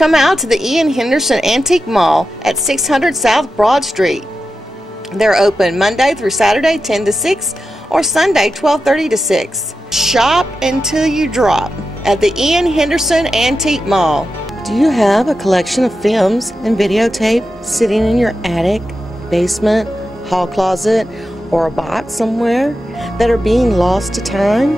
Come out to the Ian Henderson Antique Mall at 600 South Broad Street. They're open Monday through Saturday 10 to 6 or Sunday 12:30 to 6. Shop until you drop at the Ian Henderson Antique Mall. Do you have a collection of films and videotape sitting in your attic, basement, hall closet, or a box somewhere that are being lost to time?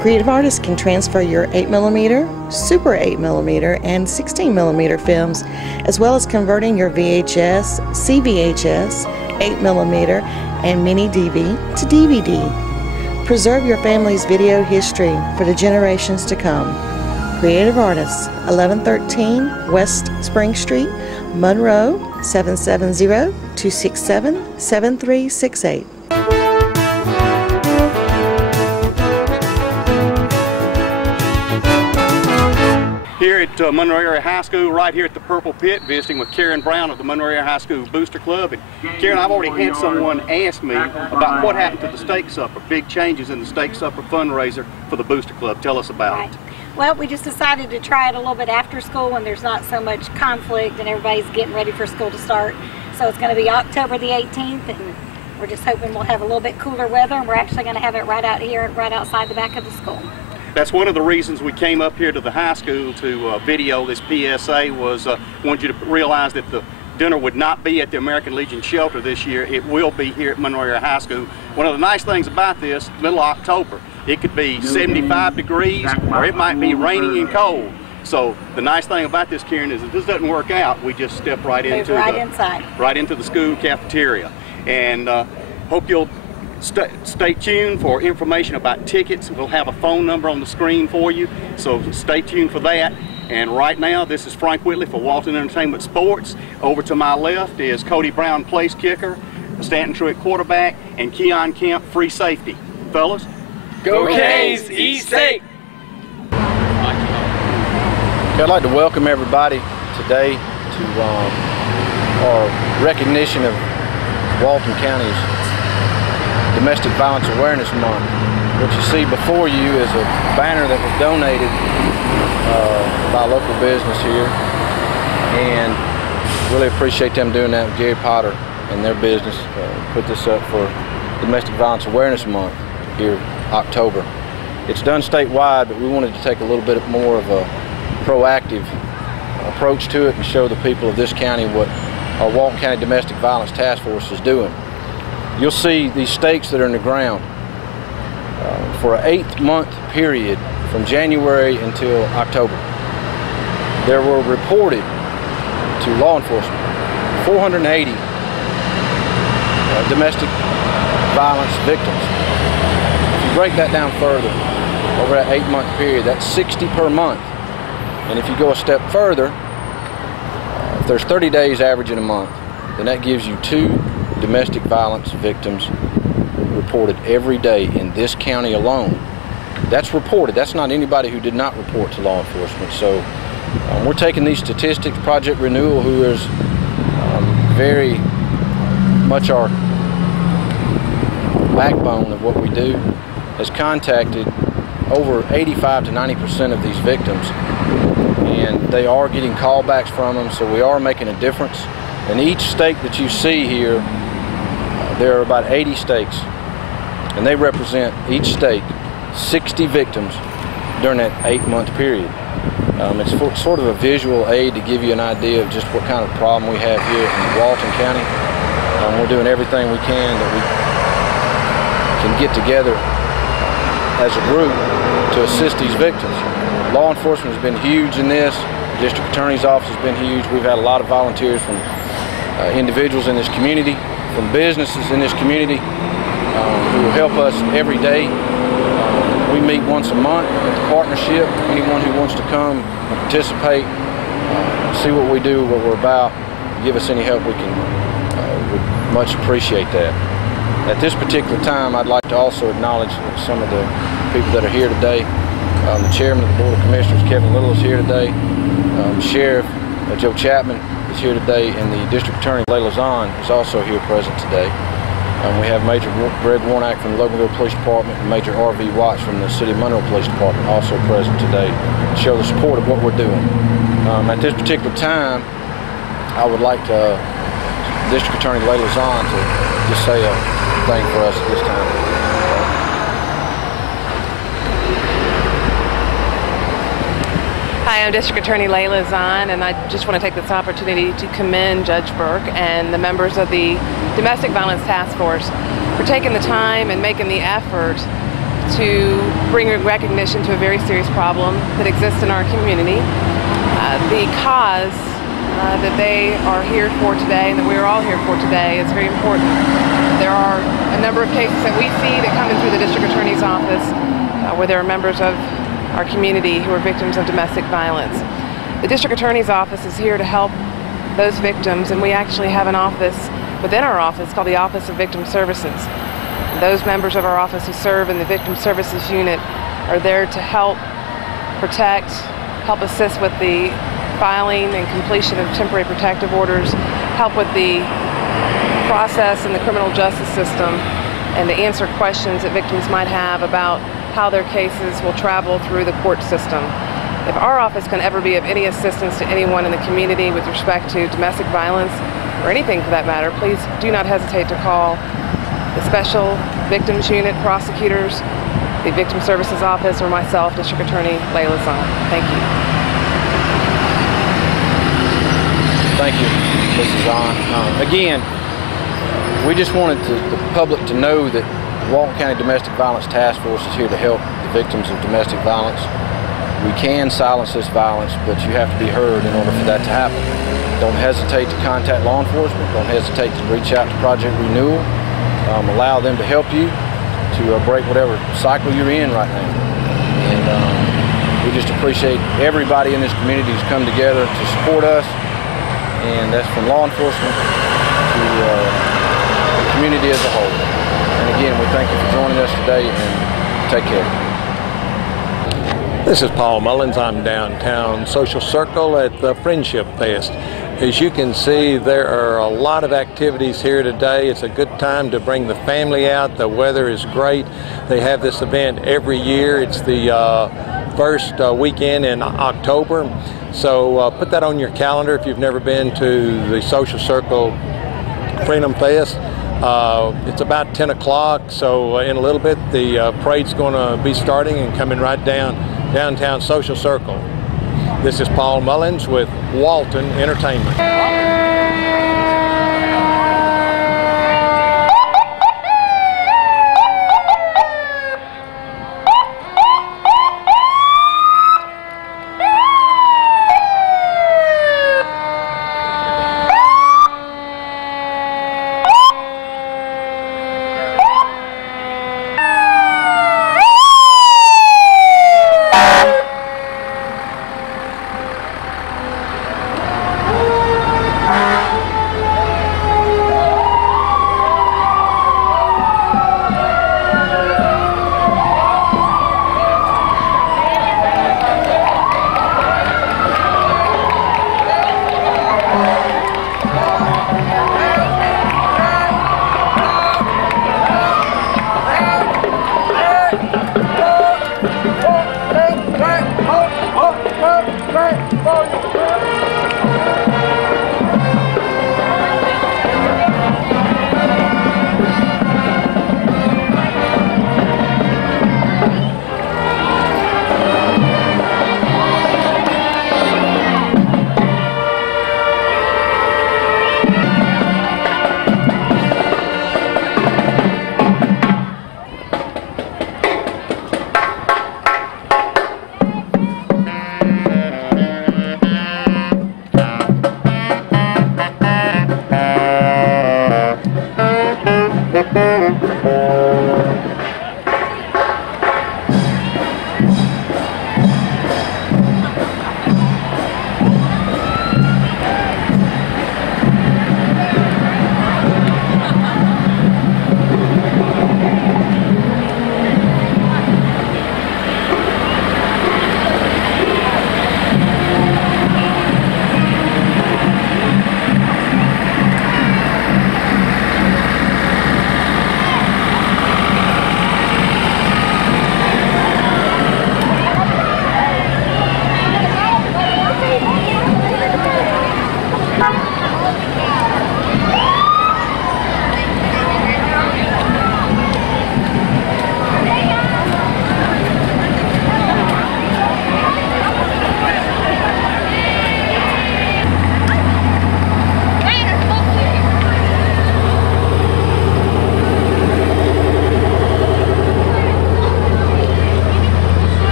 Creative artists can transfer your 8mm, Super 8mm, and 16mm films, as well as converting your VHS, CVHS, 8mm, and mini DV to DVD. Preserve your family's video history for the generations to come. Creative Artists, 1113 West Spring Street, Monroe, 770-267-7368. Here at Monroe Area High School, right here at the Purple Pit, visiting with Karen Brown of the Monroe Area High School Booster Club. And Karen, I've already had someone ask me about what happened to the steak supper, big changes in the steak supper fundraiser for the Booster Club. Tell us about it. Well, we just decided to try it a little bit after school when there's not so much conflict and everybody's getting ready for school to start. So it's going to be October the 18th, and we're just hoping we'll have a little bit cooler weather, and we're actually going to have it right out here, right outside the back of the school. That's one of the reasons we came up here to the high school to video this PSA, was wanted you to realize that the dinner would not be at the American Legion shelter this year. It will be here at Monroe Area High School. One of the nice things about this, middle of October, it could be 75 degrees or it might be raining and cold. So the nice thing about this, Karen, is if this doesn't work out, we just step right into the school cafeteria. And hope you'll stay tuned for information about tickets. We'll have a phone number on the screen for you, so stay tuned for that. And right now, this is Frank Whitley for Walton Entertainment Sports. Over to my left is Cody Brown, place kicker, Stanton Truitt, quarterback, and Keon Kemp, free safety. Fellas, go Canes, eat steak! I'd like to welcome everybody today to our recognition of Walton County's Domestic Violence Awareness Month. What you see before you is a banner that was donated by a local business here, and really appreciate them doing that with Gary Potter and their business. Put this up for Domestic Violence Awareness Month here October. It's done statewide, but we wanted to take a little bit more of a proactive approach to it and show the people of this county what our Walton County Domestic Violence Task Force is doing. You'll see these stakes that are in the ground. For an 8-month period from January until October, there were reported to law enforcement 480 domestic violence victims. If you break that down further, over that 8-month period, that's 60 per month. And if you go a step further, if there's 30 days average in a month, then that gives you 2 domestic violence victims reported every day in this county alone. That's reported. That's not anybody who did not report to law enforcement. So we're taking these statistics. Project Renewal, who is very much our backbone of what we do, has contacted over 85 to 90% of these victims, and they are getting callbacks from them, so we are making a difference. And each stake that you see here, there are about 80 stakes, and they represent each stake 60 victims during that 8-month period. It's sort of a visual aid to give you an idea of just what kind of problem we have here in Walton County. We're doing everything we can that we can get together as a group to assist these victims. Law enforcement has been huge in this. The district attorney's office has been huge. We've had a lot of volunteers from individuals in this community, from businesses in this community who help us every day. We meet once a month at the partnership. Anyone who wants to come and participate, see what we do, what we're about, give us any help we can, we'd much appreciate that. At this particular time, I'd like to also acknowledge some of the people that are here today. The chairman of the Board of Commissioners, Kevin Little, is here today. Sheriff Joe Chapman is here today, and the District Attorney, Layla Zahn, is also here present today. We have Major Greg Warnack from the Loganville Police Department and Major R.V. Watts from the City of Monroe Police Department also present today to show the support of what we're doing. At this particular time, I would like District Attorney Layla Zahn to just say a thing for us at this time. Hi, I'm District Attorney Layla Zahn, and I just want to take this opportunity to commend Judge Burke and the members of the Domestic Violence Task Force for taking the time and making the effort to bring recognition to a very serious problem that exists in our community. The cause that they are here for today and that we are all here for today is very important. There are a number of cases that we see that come in through the District Attorney's office where there are members of our community who are victims of domestic violence. The District Attorney's office is here to help those victims, and we actually have an office within our office called the Office of Victim Services. Those members of our office who serve in the Victim Services Unit are there to help protect, help assist with the filing and completion of temporary protective orders, help with the process in the criminal justice system, and to answer questions that victims might have about how their cases will travel through the court system. If our office can ever be of any assistance to anyone in the community with respect to domestic violence, or anything for that matter, please do not hesitate to call the Special Victims Unit, prosecutors, the Victim Services Office, or myself, District Attorney Layla Zahn. Thank you. Thank you, Mrs. Zahn. Again, we just wanted the public to know that the Walton County Domestic Violence Task Force is here to help the victims of domestic violence. We can silence this violence, but you have to be heard in order for that to happen. Don't hesitate to contact law enforcement. Don't hesitate to reach out to Project Renewal. Allow them to help you to break whatever cycle you're in right now. And we just appreciate everybody in this community who's come together to support us, and that's from law enforcement to the community as a whole. And again, we thank you for joining us today, and take care. This is Paul Mullins. I'm downtown Social Circle at the Friendship Fest. As you can see, there are a lot of activities here today. It's a good time to bring the family out. The weather is great. They have this event every year. It's the first weekend in October. So put that on your calendar if you've never been to the Social Circle Freedom Fest. It's about 10 o'clock, so in a little bit the parade's going to be starting and coming right downtown Social Circle. This is Paul Mullins with Walton Entertainment.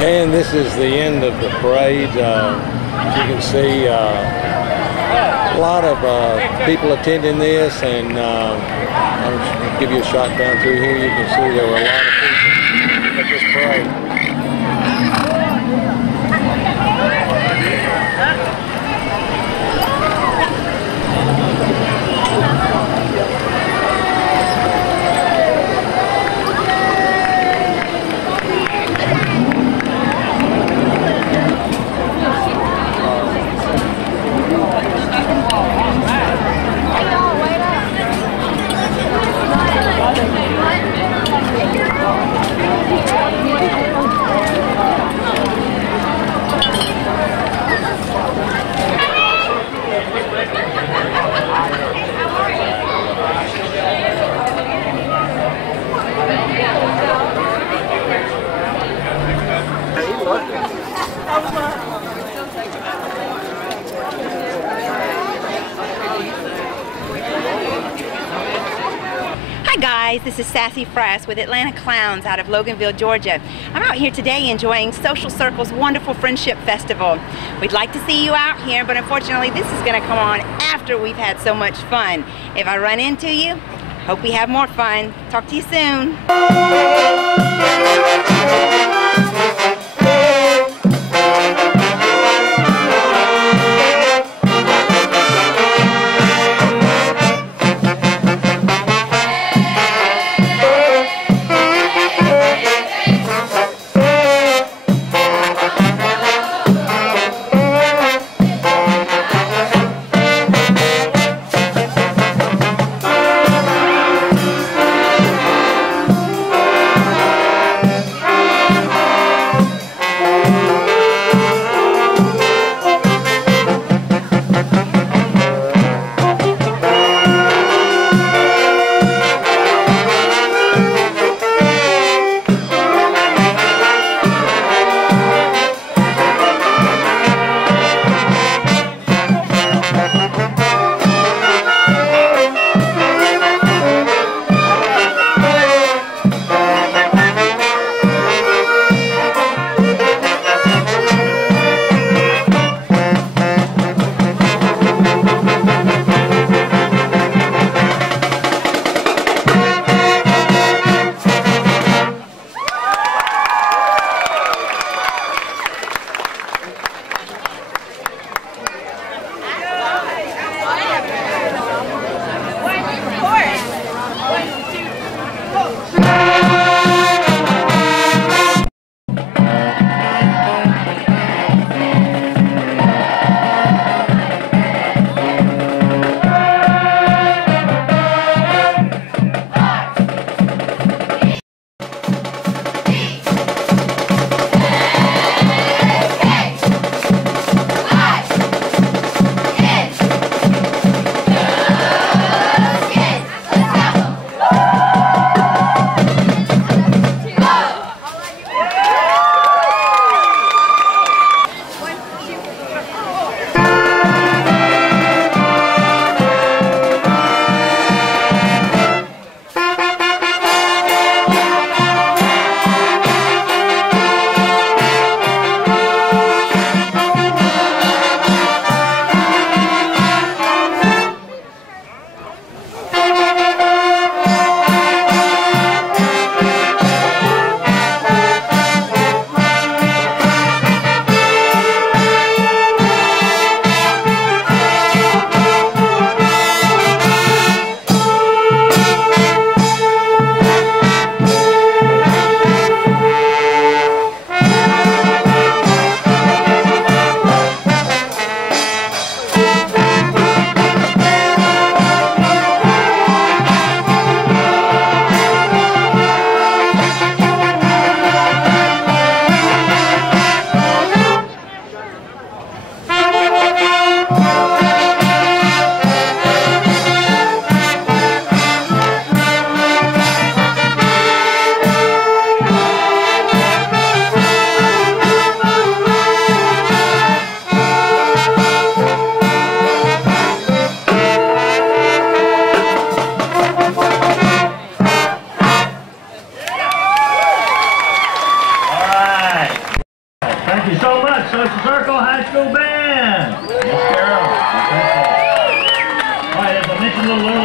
And this is the end of the parade. As you can see, a lot of people attending this, and I'll give you a shot down through here. You can see there were a lot of people at this parade. Hi guys, this is Sassy Frass with Atlanta Clowns out of Loganville, Georgia. I'm out here today enjoying Social Circle's wonderful Friendship Festival. We'd like to see you out here, but unfortunately this is going to come on after we've had so much fun. If I run into you, hope we have more fun. Talk to you soon.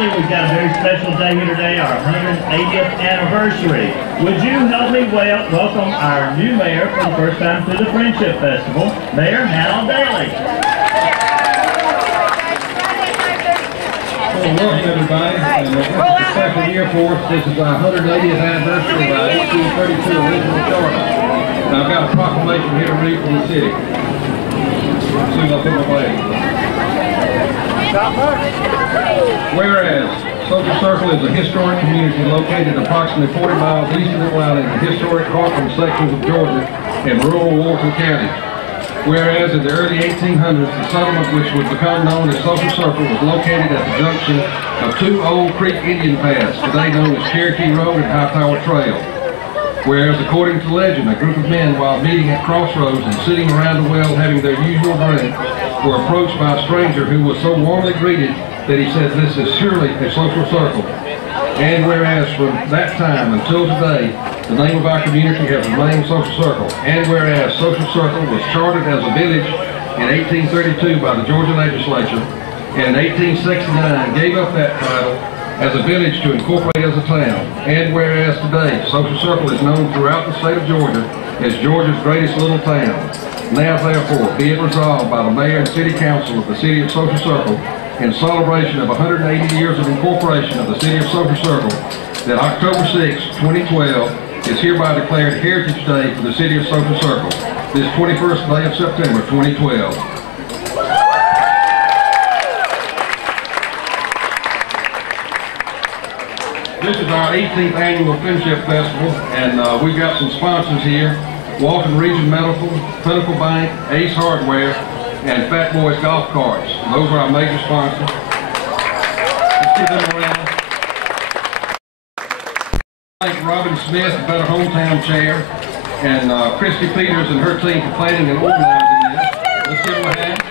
Valley, we've got a very special day here today, our 180th anniversary. Would you help me welcome our new mayor for the first time to the Friendship Festival, Mayor Hal Daly. Well, welcome everybody. This is a special year for us. This is our 180th anniversary of our 1832 original charter. And I've got a proclamation here to read from the city. As soon as I put my flag. Whereas Social Circle is a historic community located approximately 40 miles east of Atlanta in the historic heartland sections of Georgia and rural Walton County. Whereas in the early 1800s, the settlement which would become known as Social Circle was located at the junction of two old Creek Indian paths, today known as Cherokee Road and High Tower Trail. Whereas, according to legend, a group of men, while meeting at crossroads and sitting around a well having their usual drink, were approached by a stranger who was so warmly greeted that he said, "This is surely a social circle." And whereas from that time until today, the name of our community has remained Social Circle. And whereas Social Circle was chartered as a village in 1832 by the Georgia legislature, and in 1869 gave up that title as a village to incorporate as a town. And whereas today, Social Circle is known throughout the state of Georgia as Georgia's greatest little town. Now therefore, be it resolved by the Mayor and City Council of the City of Social Circle, in celebration of 180 years of incorporation of the City of Social Circle, that October 6, 2012 is hereby declared Heritage Day for the City of Social Circle, this 21st day of September 2012. This is our 18th annual Friendship Festival, and we've got some sponsors here: Walton Region Medical, Pinnacle Bank, Ace Hardware, and Fat Boys Golf Carts. Those are our major sponsors. Let's give them a round. Thank Robin Smith, the Better Hometown Chair, and Christy Peters and her team for planning and organizing this. Let's give them a hand.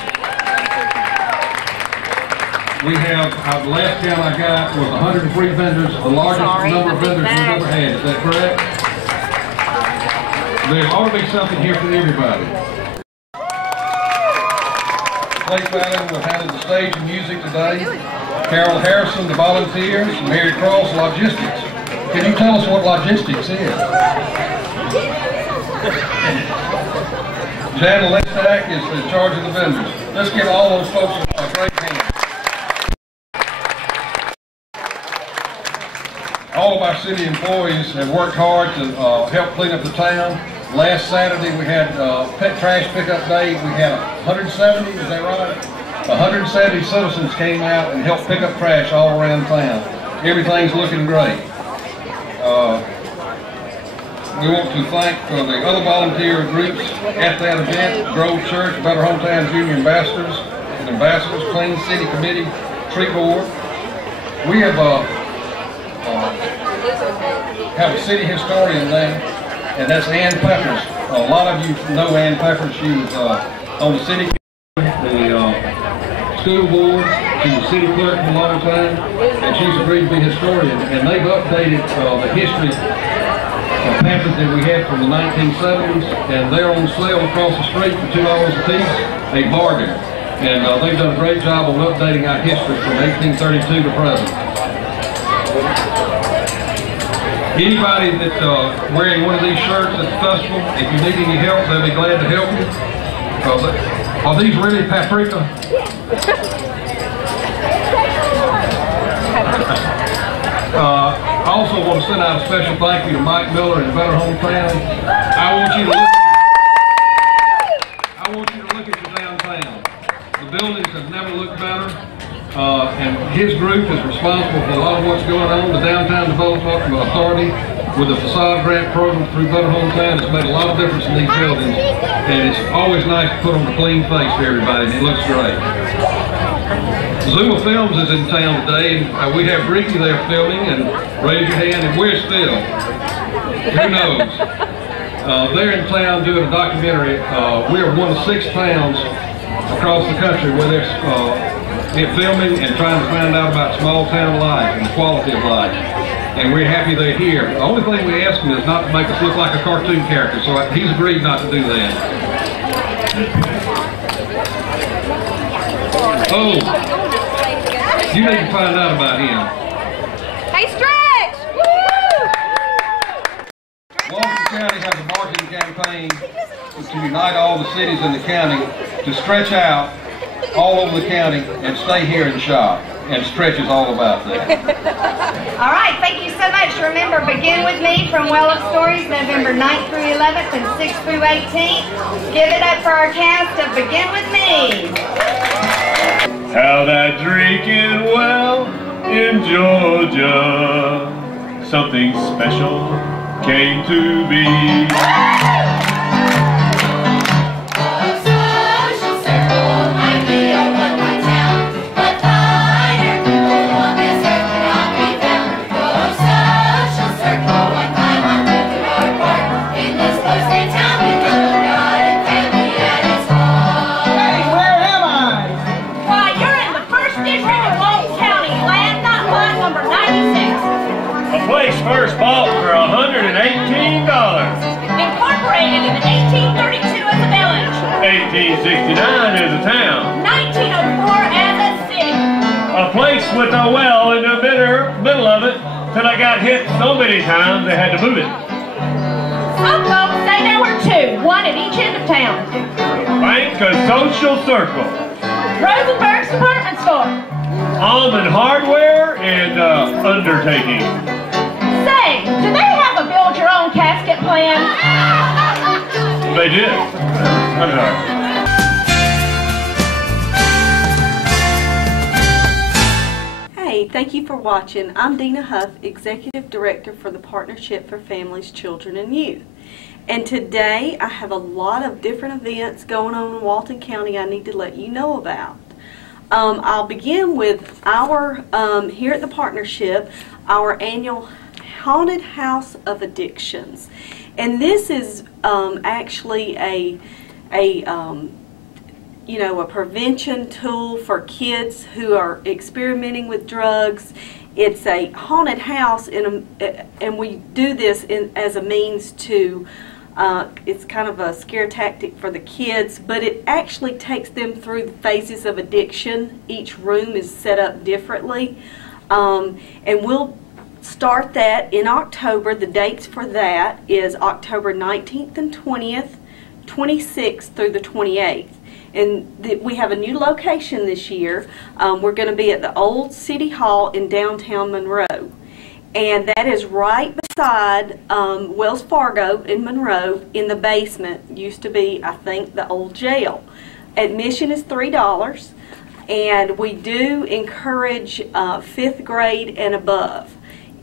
We have, the last count I got was 103 vendors, the largest number of vendors we've ever had. Is that correct? There ought to be something here for everybody. Clay Fallon will handle the stage and music today. Carol Harrison, the volunteers. Mary Cross, logistics. Can you tell us what logistics is? Jan Lestak is in charge of the vendors. Let's give all those folks a great hand. All of our city employees have worked hard to help clean up the town. Last Saturday we had pet trash pickup day. We had 170, is that right? 170 citizens came out and helped pick up trash all around town. Everything's looking great. We want to thank the other volunteer groups at that event: Grove Church, Better Hometown Junior Ambassadors, and Ambassadors, Clean City Committee, Tree Board. We have a city historian there, and that's Ann Peppers. A lot of you know Ann Peppers. She was on the city, the school board. She was city clerk for a long time, and she's agreed to be historian. And they've updated the history pamphlets that we had from the 1970s, and they're on sale across the street for $2 a piece, a bargain. And they've done a great job of updating our history from 1832 to present. Anybody that's wearing one of these shirts at the festival, if you need any help, they'll be glad to help you. Are these really paprika? I also want to send out a special thank you to Mike Miller and Better Hometown. I want you to look at your downtown. The buildings have never looked better. And his group is responsible for a lot of what's going on. The Downtown Development Authority, with the facade grant program through Better Hometown, has made a lot of difference in these buildings. And it's always nice to put on a clean face for everybody, and it looks great. Zuma Films is in town today, and we have Ricky there filming, and raise your hand, and where's Phil? Who knows? They're in town doing a documentary. We are one of 6 towns across the country where they're filming and trying to find out about small town life and the quality of life. And we're happy they're here. The only thing we ask them is not to make us look like a cartoon character, so he's agreed not to do that. Oh, You need to find out about him. Hey, Stretch! Woo! Walton County has a marketing campaign to unite all the cities in the county to stretch out all over the county and stay here and shop. And Stretch is all about that. All right, thank you so much. Remember, Begin With Me from Well Up Stories, November 9th through 11th and 6th through 18th. Give it up for our cast of Begin With Me. How that drinking well in Georgia, something special came to be. First bought for $118. Incorporated in 1832 as a village. 1869 as a town. 1904 as a city. A place with a well in the middle of it, till I got hit so many times they had to move it. Some folks say there were two, one at each end of town. Bank a social circle. Rosenberg's department store. Almond hardware and undertaking. Say, do they have a build your own casket plan? They did. Hey, thank you for watching. I'm Dina Huff, Executive Director for the Partnership for Families, Children, and Youth. And today I have a lot of different events going on in Walton County I need to let you know about. I'll begin with our, here at the Partnership, our annual Haunted House of Addictions. And this is actually a prevention tool for kids who are experimenting with drugs. It's a haunted house, and we do this as a means to, it's kind of a scare tactic for the kids, but it actually takes them through the phases of addiction. Each room is set up differently, and we'll start that in October. The dates for that is October 19th and 20th, 26th through the 28th. And we have a new location this year. We're going to be at the old City Hall in downtown Monroe. And that is right beside Wells Fargo in Monroe in the basement. Used to be, I think, the old jail. Admission is $3. And we do encourage 5th grade and above.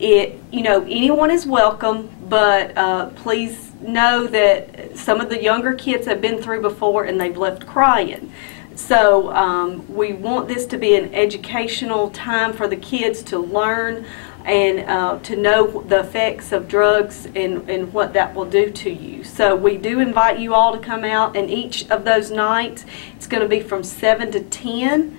Anyone is welcome, but please know that some of the younger kids have been through before and they've left crying. So we want this to be an educational time for the kids to learn and to know the effects of drugs and what that will do to you. So we do invite you all to come out, and each of those nights it's going to be from 7 to 10.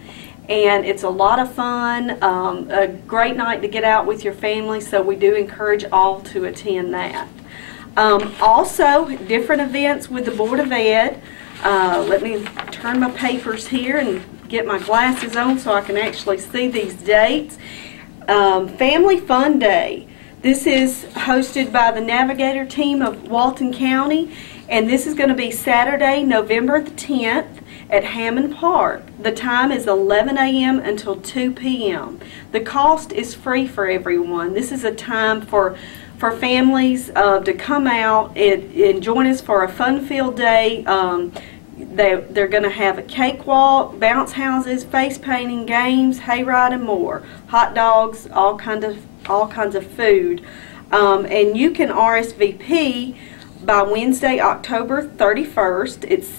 And it's a lot of fun, a great night to get out with your family, so we do encourage all to attend that. Also, different events with the Board of Ed. Let me turn my papers here and get my glasses on so I can actually see these dates. Family Fun Day. This is hosted by the Navigator team of Walton County, and this is going to be Saturday, November the 10th. At Hammond Park. The time is 11 a.m. until 2 p.m. The cost is free for everyone. This is a time for families to come out and join us for a fun-filled day. They're going to have a cakewalk, bounce houses, face painting, games, hayride, and more. Hot dogs, all kinds of food. And you can RSVP by Wednesday, October 31st. It's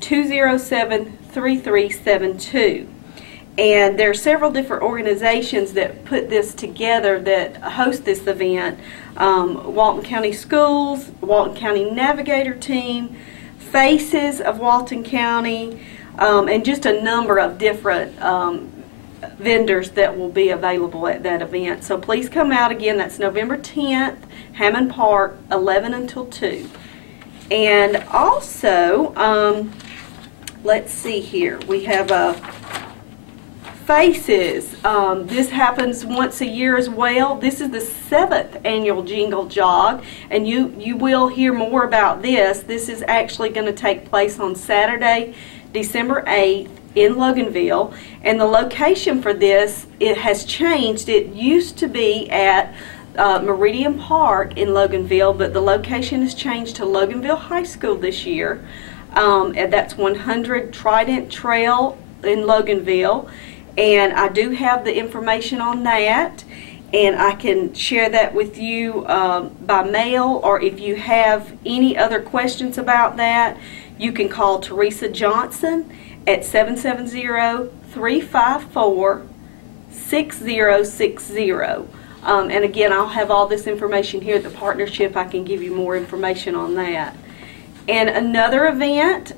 770-207-3372. And there are several different organizations that put this together that host this event. Walton County Schools, Walton County Navigator Team, Faces of Walton County, and just a number of different vendors that will be available at that event. So please come out again. That's November 10th, Hammond Park, 11 until 2. And also, let's see here. We have a faces. This happens once a year as well. This is the 7th annual Jingle Jog, and you will hear more about this. This is actually going to take place on Saturday, December 8th in Loganville, and the location for this, it has changed. It used to be at Meridian Park in Loganville, but the location has changed to Loganville High School this year. And that's 100 Trident Trail in Loganville, and I do have the information on that, and I can share that with you by mail, or if you have any other questions about that, you can call Teresa Johnson at 770-354-6060. And again, I'll have all this information here at the partnership. I can give you more information on that. And another event,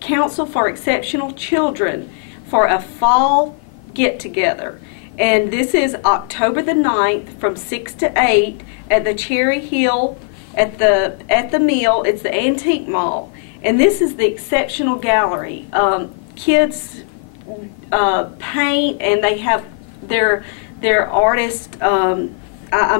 Council for Exceptional Children for a fall get-together. And this is October the 9th from 6 to 8 at the Cherry Hill at the Mill. It's the Antique Mall. And this is the Exceptional Gallery. Kids paint, and they have their artists. I'm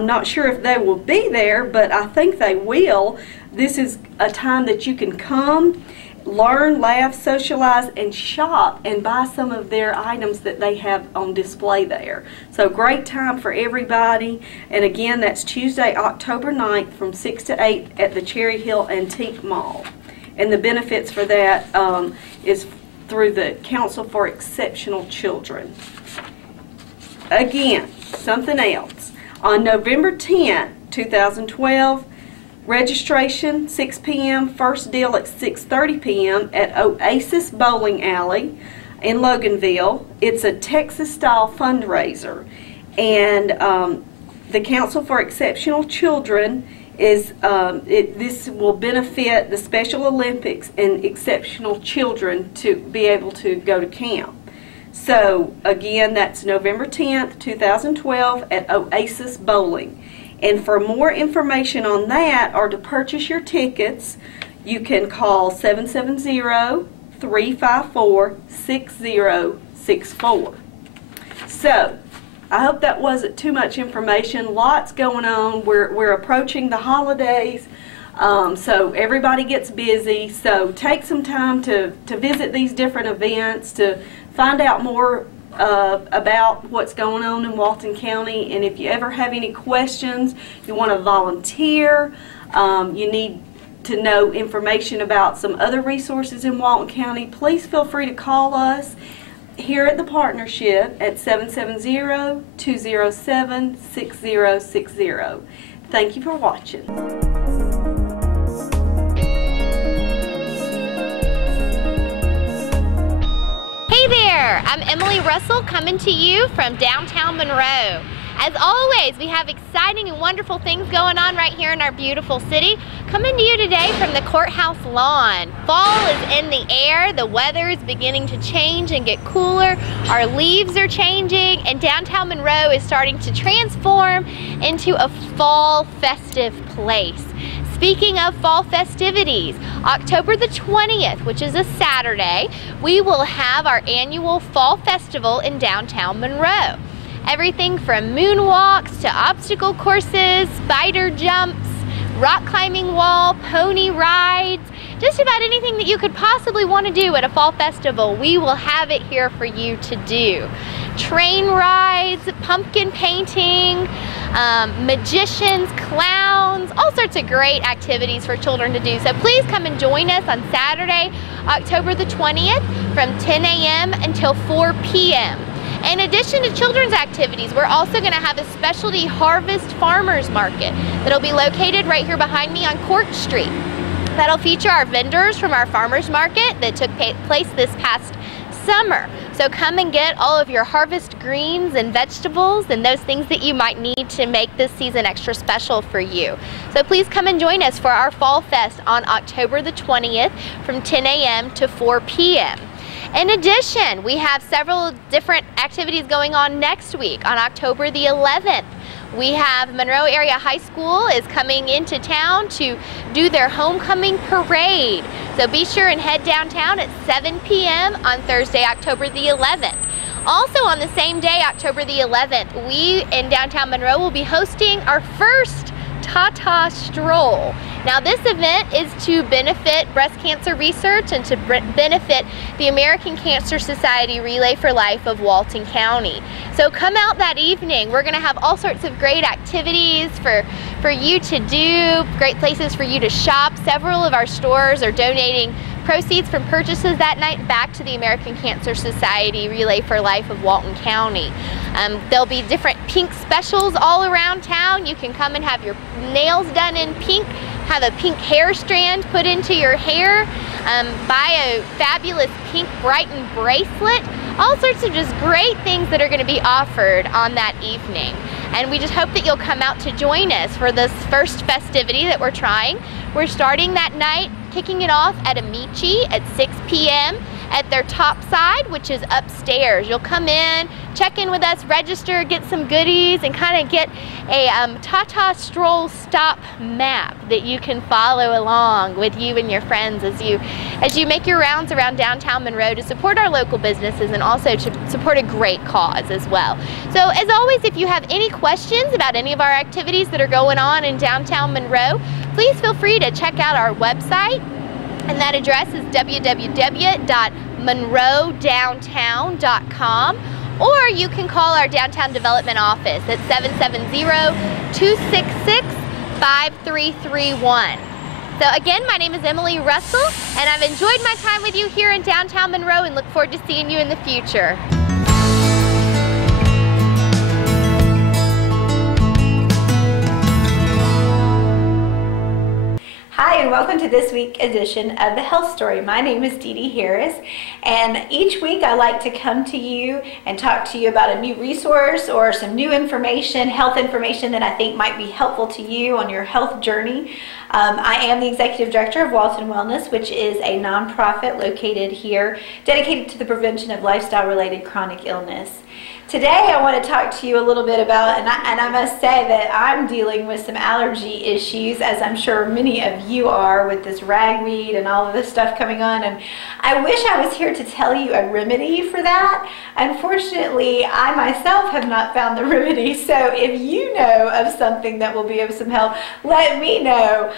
not sure if they will be there, but I think they will. This is a time that you can come, learn, laugh, socialize, and shop and buy some of their items that they have on display there. So great time for everybody. And again, that's Tuesday, October 9th from 6 to 8 at the Cherry Hill Antique Mall. And the benefits for that is through the Council for Exceptional Children. Again, something else. On November 10th, 2012, registration 6 p.m., first deal at 6:30 p.m. at Oasis Bowling Alley in Loganville. It's a Texas-style fundraiser, and the Council for Exceptional Children is this will benefit the Special Olympics and exceptional children to be able to go to camp. So again, that's November 10th, 2012 at Oasis Bowling. And for more information on that or to purchase your tickets, you can call 770-354-6064. So I hope that wasn't too much information. Lots going on. We're approaching the holidays, so everybody gets busy. So take some time to visit these different events, to find out more about what's going on in Walton County. And if you ever have any questions, you want to volunteer, you need to know information about some other resources in Walton County, please feel free to call us here at the partnership at 770-207-6060. Thank you for watching. Hey there, I'm Emily Russell coming to you from downtown Monroe. As always, we have exciting and wonderful things going on right here in our beautiful city. Coming to you today from the courthouse lawn. Fall is in the air, the weather is beginning to change and get cooler, our leaves are changing, and downtown Monroe is starting to transform into a fall festive place. Speaking of fall festivities, October the 20th, which is a Saturday, we will have our annual fall festival in downtown Monroe. Everything from moonwalks to obstacle courses, spider jumps, rock climbing wall, pony rides, just about anything that you could possibly want to do at a fall festival, we will have it here for you to do. Train rides, pumpkin painting, magicians, clowns, all sorts of great activities for children to do. So please come and join us on Saturday, October the 20th from 10 a.m. until 4 p.m. In addition to children's activities, we're also going to have a specialty harvest farmers market that'll be located right here behind me on Court Street. That'll feature our vendors from our farmers market that took place this past summer. So come and get all of your harvest greens and vegetables and those things that you might need to make this season extra special for you. So please come and join us for our Fall Fest on October the 20th from 10 a.m. to 4 p.m. In addition, we have several different activities going on next week. On October the 11th, we have Monroe Area High School is coming into town to do their homecoming parade. So be sure and head downtown at 7 p.m. on Thursday, October the 11th. Also on the same day, October the 11th, we in downtown Monroe will be hosting our first Tata Stroll. Now this event is to benefit breast cancer research and to benefit the American Cancer Society Relay for Life of Walton County. So come out that evening. We're going to have all sorts of great activities for you to do, great places for you to shop. Several of our stores are donating proceeds from purchases that night back to the American Cancer Society Relay for Life of Walton County. There'll be different pink specials all around town. You can come and have your nails done in pink, have a pink hair strand put into your hair, buy a fabulous pink Brighton bracelet, all sorts of just great things that are going to be offered on that evening. And we just hope that you'll come out to join us for this first festivity that we're trying. We're starting that night, kicking it off at Amici at 6 p.m. at their top side, which is upstairs. You'll come in, check in with us, register, get some goodies, and kind of get a Tata Stroll stop map that you can follow along with you and your friends as you make your rounds around downtown Monroe to support our local businesses and also to support a great cause as well. So as always, if you have any questions about any of our activities that are going on in downtown Monroe, please feel free to check out our website, and that address is www.monroedowntown.com, or you can call our downtown development office at 770-266-5331. So again, my name is Emily Russell, and I've enjoyed my time with you here in downtown Monroe and look forward to seeing you in the future. Hi, and welcome to this week's edition of The Health Story. My name is Dee Dee Harris, and each week I like to come to you and talk to you about a new resource or some new information, health information that I think might be helpful to you on your health journey. I am the Executive Director of Walton Wellness, which is a nonprofit located here dedicated to the prevention of lifestyle-related chronic illness. Today I want to talk to you a little bit about, and I must say that I'm dealing with some allergy issues, as I'm sure many of you are, with this ragweed and all of this stuff coming on, and I wish I was here to tell you a remedy for that. Unfortunately, I myself have not found the remedy, so if you know of something that will be of some help, let me know,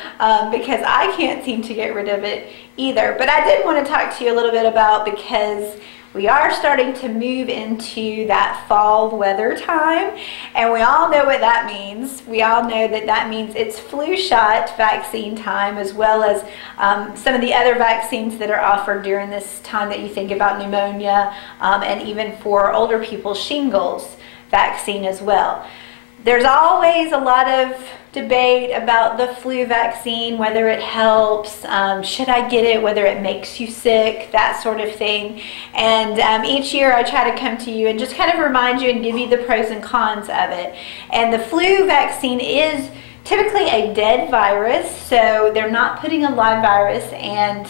because I can't seem to get rid of it either. But I did want to talk to you a little bit about, because we are starting to move into that fall weather time, and we all know what that means. We all know that that means it's flu shot vaccine time, as well as some of the other vaccines that are offered during this time that you think about pneumonia, and even for older people, shingles vaccine as well. There's always a lot of debate about the flu vaccine, whether it helps, should I get it, whether it makes you sick, that sort of thing. And each year I try to come to you and just kind of remind you and give you the pros and cons of it. And the flu vaccine is typically a dead virus, so they're not putting a live virus, and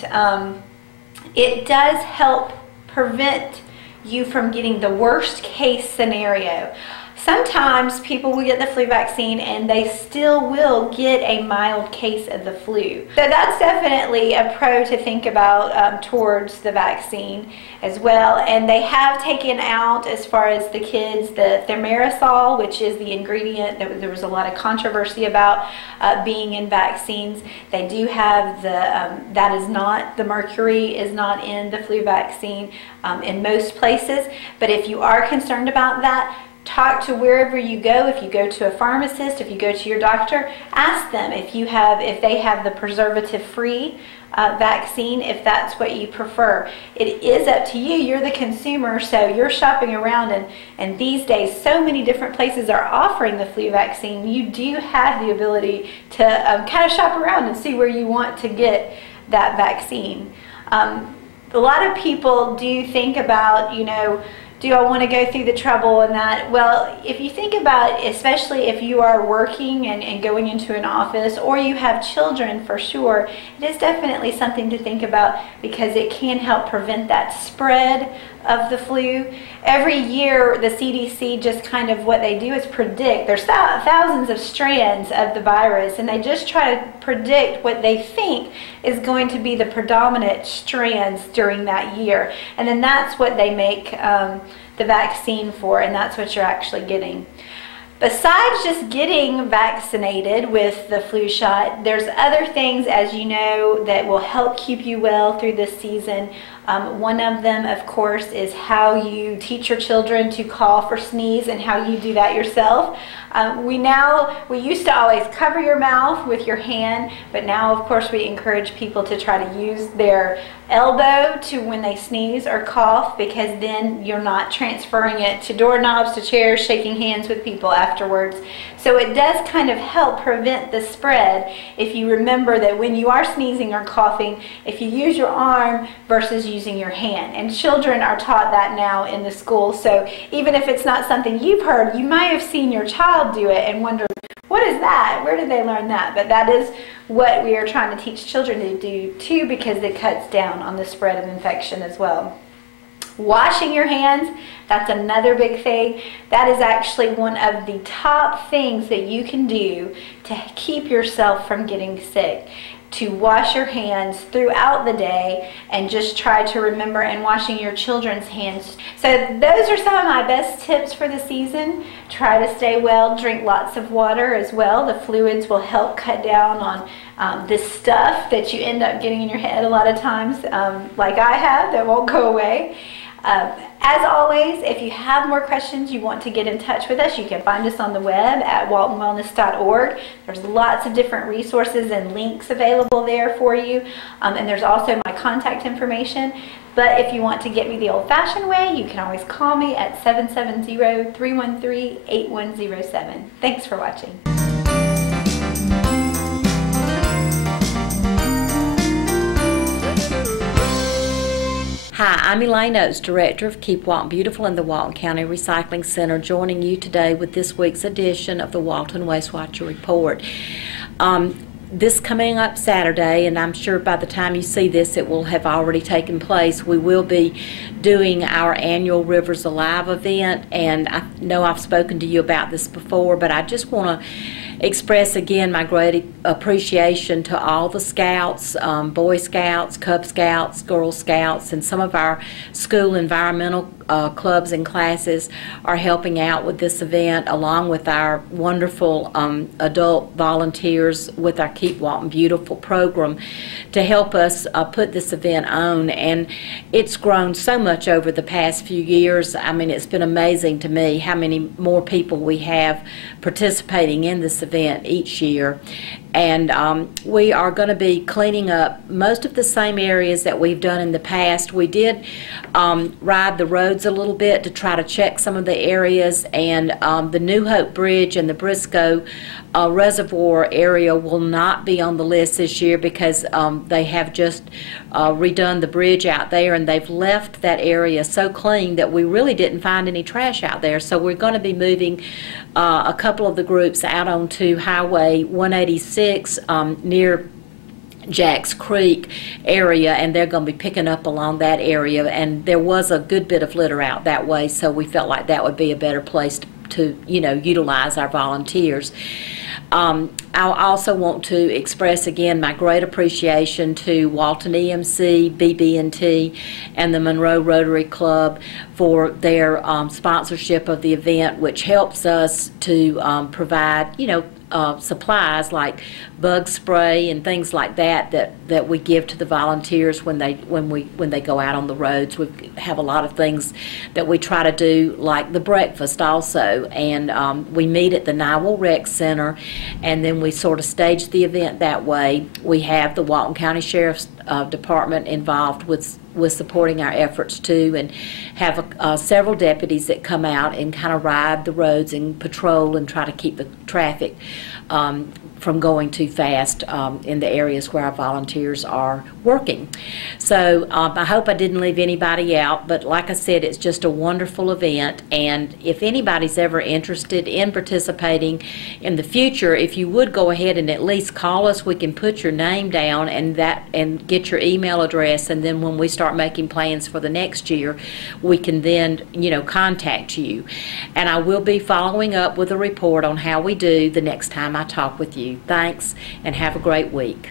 it does help prevent you from getting the worst case scenario. Sometimes people will get the flu vaccine and they still will get a mild case of the flu. So that's definitely a pro to think about towards the vaccine as well. And they have taken out, as far as the kids, the thimerosal, which is the ingredient that there was a lot of controversy about being in vaccines. They do have that is not, the mercury is not in the flu vaccine in most places. But if you are concerned about that, talk to wherever you go. If you go to a pharmacist, if you go to your doctor, ask them if they have the preservative-free vaccine, if that's what you prefer. It is up to you. You're the consumer, so you're shopping around, and these days so many different places are offering the flu vaccine. You do have the ability to kind of shop around and see where you want to get that vaccine. A lot of people do think about, you know, do I want to go through the trouble and that? Well, if you think about, especially if you are working and going into an office, or you have children, for sure, it is definitely something to think about, because it can help prevent that spread of the flu. Every year, the CDC, just kind of what they do is predict. There's thousands of strands of the virus, and they just try to predict what they think is going to be the predominant strands during that year. And then that's what they make the vaccine for, and that's what you're actually getting. Besides just getting vaccinated with the flu shot, there's other things, as you know, that will help keep you well through this season. One of them, of course, is how you teach your children to cough or sneeze and how you do that yourself. We used to always cover your mouth with your hand, but now, of course, we encourage people to try to use their elbow to when they sneeze or cough, because then you're not transferring it to doorknobs, to chairs, shaking hands with people afterwards. So it does kind of help prevent the spread if you remember that when you are sneezing or coughing, if you use your arm versus using your hand. And children are taught that now in the school, so even if it's not something you've heard, you might have seen your child do it and wondered, what is that? Where did they learn that? But that is what we are trying to teach children to do too, because it cuts down on the spread of infection as well. Washing your hands, that's another big thing. That is actually one of the top things that you can do to keep yourself from getting sick. To wash your hands throughout the day, and just try to remember, and washing your children's hands. So those are some of my best tips for the season. Try to stay well, drink lots of water as well. The fluids will help cut down on this stuff that you end up getting in your head a lot of times, like I have, that won't go away. As always, if you have more questions, you want to get in touch with us, you can find us on the web at waltonwellness.org. There's lots of different resources and links available there for you. And there's also my contact information. But if you want to get me the old-fashioned way, you can always call me at 770-313-8107. Thanks for watching. Hi, I'm Elaine Oates, Director of Keep Walton Beautiful in the Walton County Recycling Center, joining you today with this week's edition of the Walton Waste Watcher Report. This coming up Saturday, and I'm sure by the time you see this it will have already taken place, we will be doing our annual Rivers Alive event, and I know I've spoken to you about this before, but I just want to express again my great appreciation to all the Scouts, Boy Scouts, Cub Scouts, Girl Scouts, and some of our school environmental clubs and classes are helping out with this event, along with our wonderful adult volunteers with our Keep Walton Beautiful program to help us put this event on. And it's grown so much over the past few years. I mean, it's been amazing to me how many more people we have participating in this event each year. And we are going to be cleaning up most of the same areas that we've done in the past. We did ride the roads a little bit to try to check some of the areas, and the New Hope Bridge and the Briscoe Reservoir area will not be on the list this year because they have just redone the bridge out there, and they've left that area so clean that we really didn't find any trash out there. So we're going to be moving a couple of the groups out onto Highway 186 near Jacks Creek area, and they're going to be picking up along that area. And there was a good bit of litter out that way, so we felt like that would be a better place to utilize our volunteers. I also want to express again my great appreciation to Walton EMC, BB&T, and the Monroe Rotary Club for their sponsorship of the event, which helps us to provide, supplies like bug spray and things like that we give to the volunteers when they go out on the roads. We have a lot of things that we try to do, like the breakfast also, and we meet at the Nywell Rec Center, and then we sort of stage the event that way. We have the Walton County Sheriff's Department involved with supporting our efforts too, and have several deputies that come out and kind of ride the roads and patrol and try to keep the traffic from going too fast in the areas where our volunteers are working. So I hope I didn't leave anybody out, but like I said, it's just a wonderful event, and if anybody's ever interested in participating in the future, if you would go ahead and at least call us, we can put your name down and get your email address, and then when we start making plans for the next year, we can then contact you. And I will be following up with a report on how we do the next time I talk with you. Thanks, and have a great week.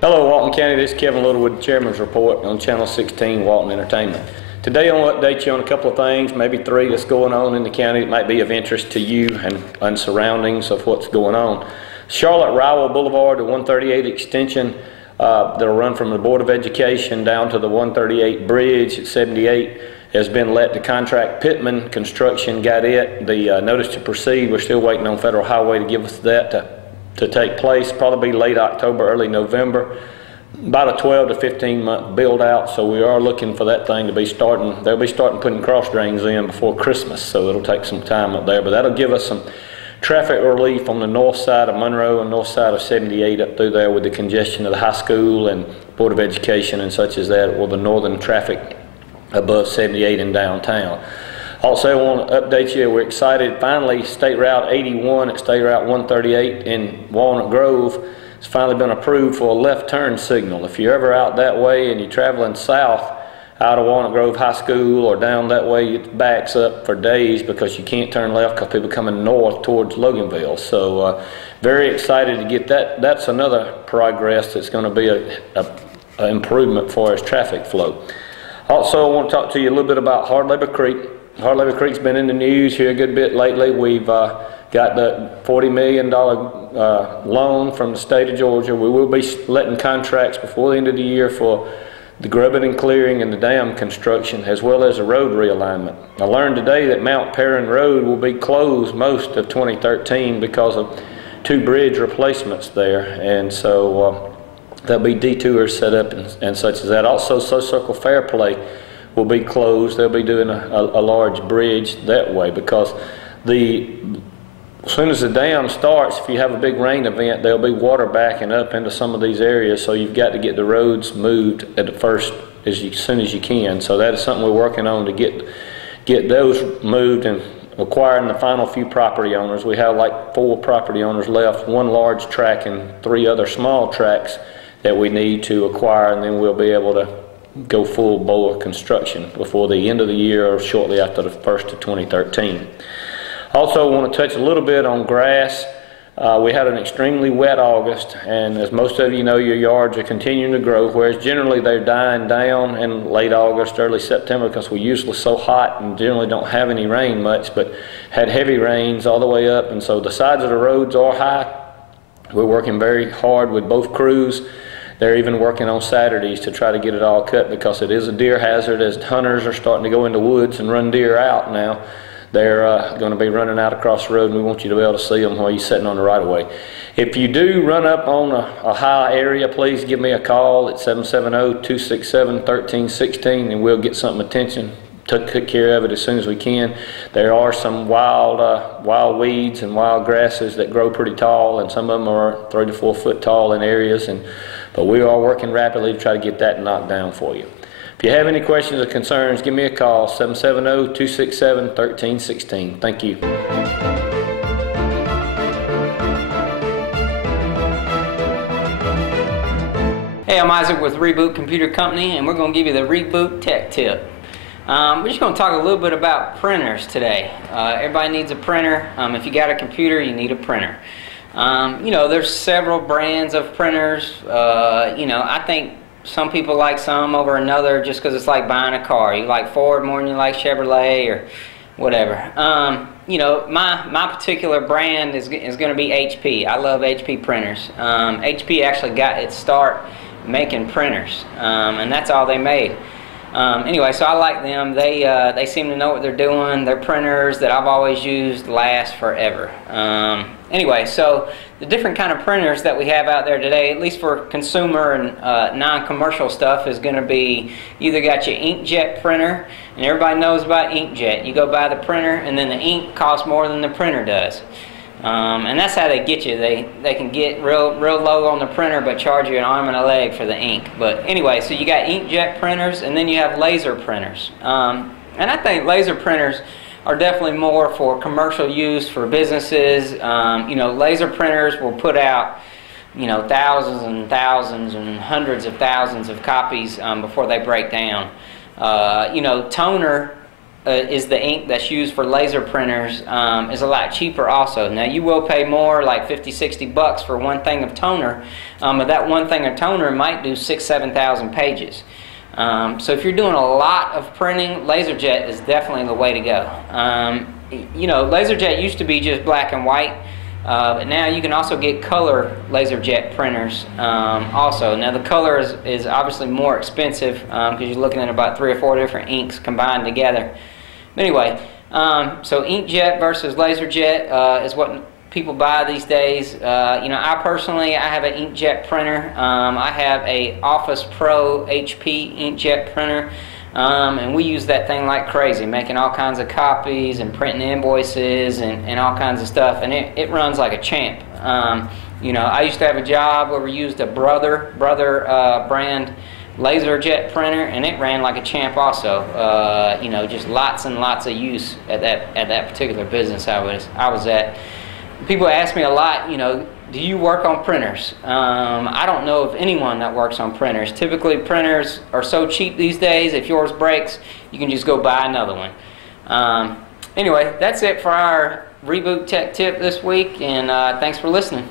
Hello, Walton County, this is Kevin Littlewood, Chairman's Report on Channel 16, Walton Entertainment. Today I want to update you on a couple of things, maybe 3 that's going on in the county that might be of interest to you and surroundings of what's going on. Charlotte-Rowell Boulevard, the 138 extension that'll run from the Board of Education down to the 138 bridge at 78 has been let to contract Pittman Construction, got it. The notice to proceed, we're still waiting on Federal Highway to give us that to take place, probably late October, early November. About a 12 to 15 month build out, so we are looking for that thing to be starting. They'll be starting putting cross drains in before Christmas, so it'll take some time up there, but that'll give us some traffic relief on the north side of Monroe and north side of 78 up through there with the congestion of the high school and Board of Education and such as that, or the northern traffic above 78 in downtown. Also, I want to update you, we're excited, finally State Route 81 at State Route 138 in Walnut Grove has finally been approved for a left turn signal. If you're ever out that way and you're traveling south out of Walnut Grove High School or down that way, it backs up for days because you can't turn left because people coming north towards Loganville. So very excited to get that. That's another progress that's going to be an improvement for us traffic flow. Also, I want to talk to you a little bit about Hard Labor Creek. Hard Labor Creek's been in the news here a good bit lately. We've got the $40 million loan from the state of Georgia. We will be letting contracts before the end of the year for the grubbing and clearing and the dam construction, as well as a road realignment. I learned today that Mount Perrin Road will be closed most of 2013 because of 2 bridge replacements there, and so there'll be detours set up and such as that. Also, Social Circle Fair Play will be closed. They'll be doing a large bridge that way because as soon as the dam starts, if you have a big rain event, there'll be water backing up into some of these areas, so you've got to get the roads moved at the first as soon as you can. So that is something we're working on to get those moved and acquiring the final few property owners. We have like 4 property owners left, 1 large tract and 3 other small tracts that we need to acquire, and then we'll be able to go full bore construction before the end of the year or shortly after the 1st of 2013. Also, I want to touch a little bit on grass. We had an extremely wet August, and as most of you know, your yards are continuing to grow, whereas generally they're dying down in late August, early September, because we're usually so hot and generally don't have any rain much, but had heavy rains all the way up, and so the sides of the roads are high. We're working very hard with both crews. They're even working on Saturdays to try to get it all cut because it is a deer hazard as hunters are starting to go into woods and run deer out now. They're going to be running out across the road, and we want you to be able to see them while you're sitting on the right of way. If you do run up on a high area, please give me a call at 770-267-1316, and we'll get something attention. Take care of it as soon as we can. There are some wild weeds and wild grasses that grow pretty tall, and some of them are 3 to 4 foot tall in areas, but we are working rapidly to try to get that knocked down for you. If you have any questions or concerns, give me a call, 770-267-1316. Thank you. Hey, I'm Isaac with Reboot Computer Company, and we're going to give you the Reboot Tech Tip. We're just going to talk a little bit about printers today. Everybody needs a printer. If you got a computer, you need a printer. You know, there's several brands of printers. You know, I think some people like some over another just because it's like buying a car. You like Ford more than you like Chevrolet or whatever. You know, my particular brand is going to be HP. I love HP printers. HP actually got its start making printers, and that's all they made. Anyway, so I like them. They seem to know what they're doing. Their printers that I've always used last forever. Anyway, so the different kind of printers that we have out there today, at least for consumer and non-commercial stuff, is going to be either got your inkjet printer, and everybody knows about inkjet. You go buy the printer, and then the ink costs more than the printer does. And that's how they get you. They can get real low on the printer but charge you an arm and a leg for the ink. But anyway, so you got inkjet printers, and then you have laser printers. And I think laser printers are definitely more for commercial use for businesses. You know, laser printers will put out, you know, thousands and thousands and hundreds of thousands of copies before they break down. You know, toner is the ink that's used for laser printers, is a lot cheaper also. Now you will pay more, like 50-60 bucks for one thing of toner, but that one thing of toner might do 6,000-7,000 pages. So if you're doing a lot of printing, LaserJet is definitely the way to go. You know, LaserJet used to be just black and white, but now you can also get color LaserJet printers also. Now the color is obviously more expensive because you're looking at about 3 or 4 different inks combined together. But anyway, so inkjet versus LaserJet is what people buy these days. You know, I personally, I have an inkjet printer. I have a Office Pro HP inkjet printer. And we use that thing like crazy, making all kinds of copies and printing invoices and all kinds of stuff, and it runs like a champ. You know, I used to have a job where we used a Brother brand LaserJet printer, and it ran like a champ also. You know, just lots and lots of use at that particular business I was at. People ask me a lot, you know, do you work on printers? I don't know of anyone that works on printers. Typically printers are so cheap these days, if yours breaks, you can just go buy another one. Anyway, that's it for our Reboot Tech Tip this week, and thanks for listening.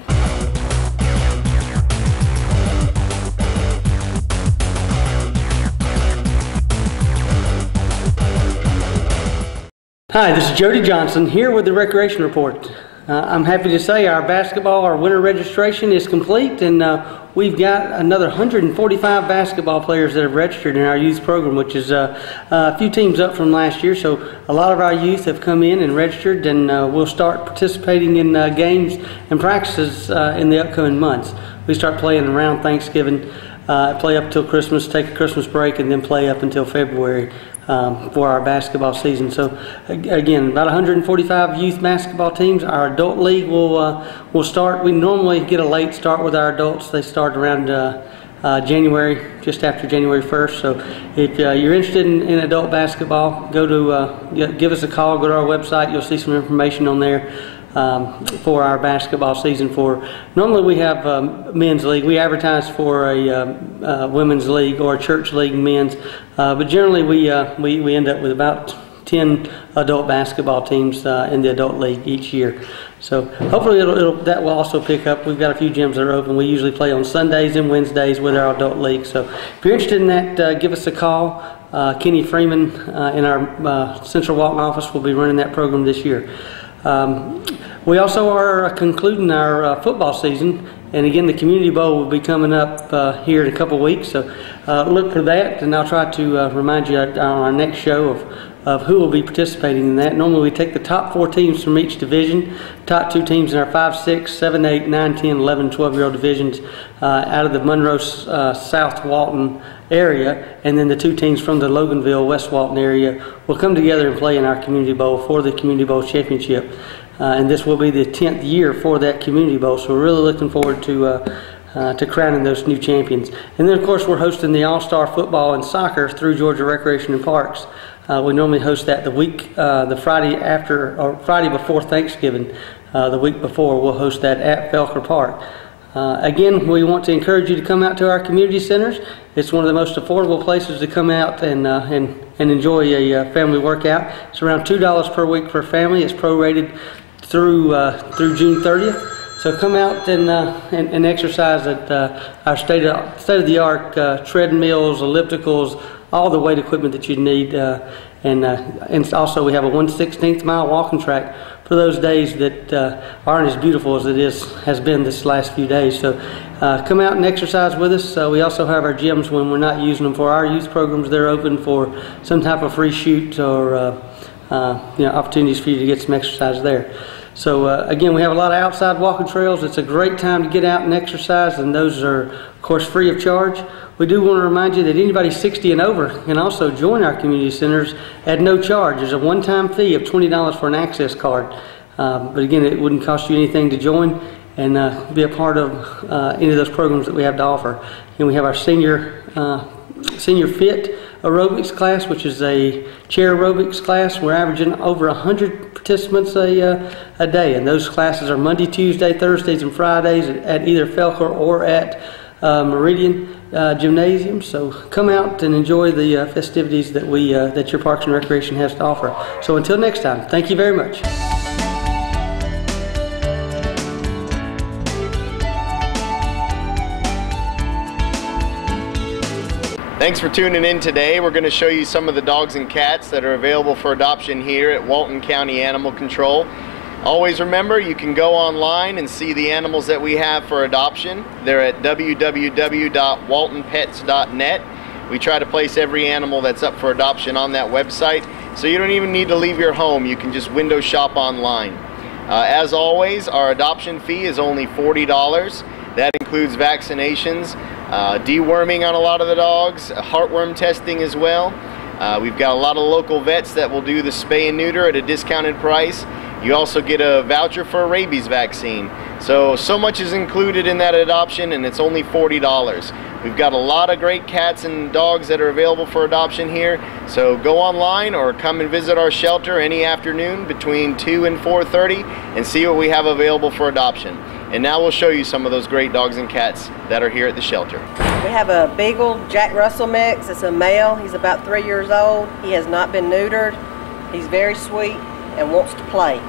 Hi, this is Jody Johnson here with the Recreation Report. I'm happy to say our winter registration is complete, and we've got another 145 basketball players that have registered in our youth program, which is a few teams up from last year. So a lot of our youth have come in and registered, and we'll start participating in games and practices in the upcoming months. We start playing around Thanksgiving, play up till Christmas, take a Christmas break, and then play up until February. For our basketball season. So again, about 145 youth basketball teams. Our adult league will start. We normally get a late start with our adults. They start around January, just after January 1st. So if you're interested in adult basketball, go to give us a call. Go to our website. You'll see some information on there. For our basketball season. Normally we have men's league. We advertise for a women's league or a church league men's, but generally we end up with about 10 adult basketball teams in the adult league each year. So hopefully that will also pick up. We've got a few gyms that are open. We usually play on Sundays and Wednesdays with our adult league. So if you're interested in that, give us a call. Kenny Freeman in our Central Walton office will be running that program this year. We also are concluding our football season, and again the Community Bowl will be coming up here in a couple weeks, so look for that, and I'll try to remind you on our next show of who will be participating in that. Normally we take the top 4 teams from each division, top 2 teams in our 5, 6, 7, 8, 9, 10, 11, 12-year-old divisions out of the Monroe South Walton area, and then the 2 teams from the Loganville West Walton area will come together and play in our Community Bowl for the Community Bowl Championship. And this will be the 10th year for that Community Bowl, so we're really looking forward to crowning those new champions. And then of course we're hosting the All-Star Football and Soccer through Georgia Recreation and Parks. We normally host that the Friday after, or Friday before Thanksgiving. The week before we'll host that at Felker Park. Again, we want to encourage you to come out to our community centers. It's one of the most affordable places to come out and enjoy a family workout. It's around $2 per week per family. It's prorated through June 30th. So come out and exercise at our state-of-the-art treadmills, ellipticals, all the weight equipment that you need. And also we have a 1/16 mile walking track for those days that aren't as beautiful as it has been this last few days. So come out and exercise with us. We also have our gyms when we're not using them for our youth programs. They're open for some type of free shoot or opportunities for you to get some exercise there. So again, we have a lot of outside walking trails. It's a great time to get out and exercise, and those are of course free of charge. We do want to remind you that anybody 60 and over can also join our community centers at no charge. There's a one-time fee of $20 for an access card. But again, it wouldn't cost you anything to join and be a part of any of those programs that we have to offer. And we have our senior fit aerobics class, which is a chair aerobics class. We're averaging over 100 participants a day, and those classes are Monday, Tuesday, Thursdays, and Fridays at either Felker or at Meridian Gymnasium. So come out and enjoy the festivities that that your Parks and Recreation has to offer. So until next time, thank you very much. Thanks for tuning in today. We're going to show you some of the dogs and cats that are available for adoption here at Walton County Animal Control. Always remember, you can go online and see the animals that we have for adoption. They're at www.waltonpets.net. We try to place every animal that's up for adoption on that website, so you don't even need to leave your home. You can just window shop online. As always, our adoption fee is only $40. That includes vaccinations, deworming on a lot of the dogs, heartworm testing as well. We've got a lot of local vets that will do the spay and neuter at a discounted price. You also get a voucher for a rabies vaccine. So much is included in that adoption, and it's only $40. We've got a lot of great cats and dogs that are available for adoption here. So go online or come and visit our shelter any afternoon between 2 and 4:30 and see what we have available for adoption. And now we'll show you some of those great dogs and cats that are here at the shelter. We have a Beagle Jack Russell mix. It's a male. He's about 3 years old. He has not been neutered. He's very sweet and wants to play.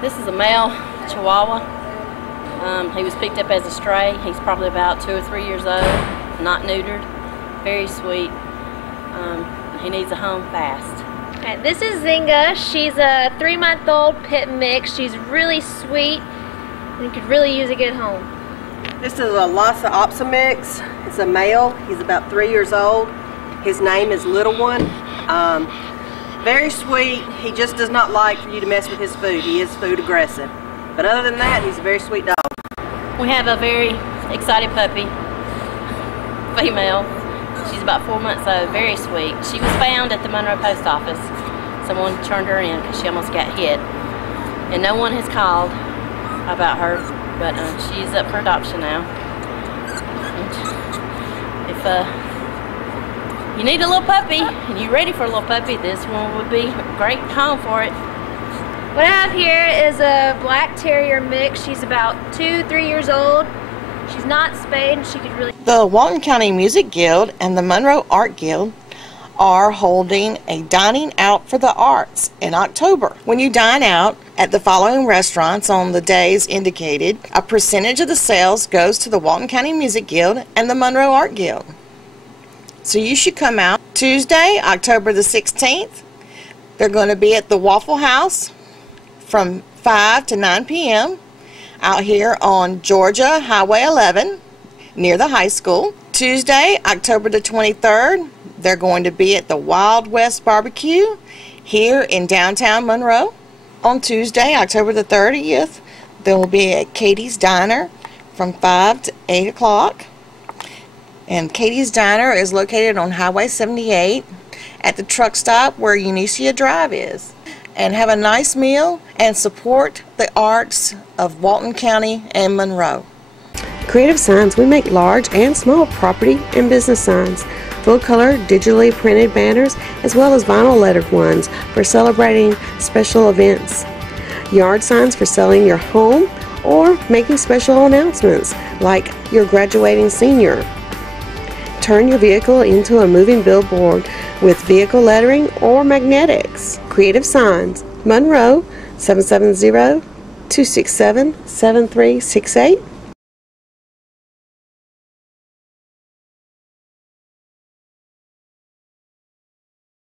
This is a male Chihuahua. He was picked up as a stray. He's probably about 2 or 3 years old, not neutered, very sweet. He needs a home fast. Okay, this is Zinga. She's a 3-month-old pit mix. She's really sweet and could really use a good home. This is a Lhasa Apso mix. It's a male. He's about 3 years old. His name is Little One. Very sweet. He just does not like for you to mess with his food. He is food aggressive. But other than that, he's a very sweet dog. We have a very excited puppy, female. She's about 4 months old, very sweet. She was found at the Monroe Post Office. Someone turned her in because she almost got hit. And no one has called about her, but she's up for adoption now. And if you need a little puppy and you're ready for a little puppy, this one would be a great home for it. What I have here is a black terrier mix. She's about 2-3 years old. She's not spayed and she could really... The Walton County Music Guild and the Monroe Art Guild are holding a dining out for the arts in October. When you dine out at the following restaurants on the days indicated, a percentage of the sales goes to the Walton County Music Guild and the Monroe Art Guild. So you should come out. Tuesday, October the 16th, they're going to be at the Waffle House from 5 to 9 p.m. out here on Georgia Highway 11 near the high school. Tuesday, October the 23rd, they're going to be at the Wild West Barbecue here in downtown Monroe. On Tuesday, October the 30th, they will be at Katie's Diner from 5 to 8 o'clock. And Katie's Diner is located on Highway 78 at the truck stop where Unicia Drive is. And have a nice meal and support the arts of Walton County and Monroe. Creative Signs, we make large and small property and business signs, full color digitally printed banners, as well as vinyl lettered ones for celebrating special events. Yard signs for selling your home or making special announcements like your graduating senior. Turn your vehicle into a moving billboard with vehicle lettering or magnetics. Creative Signs, Monroe, 770-267-7368.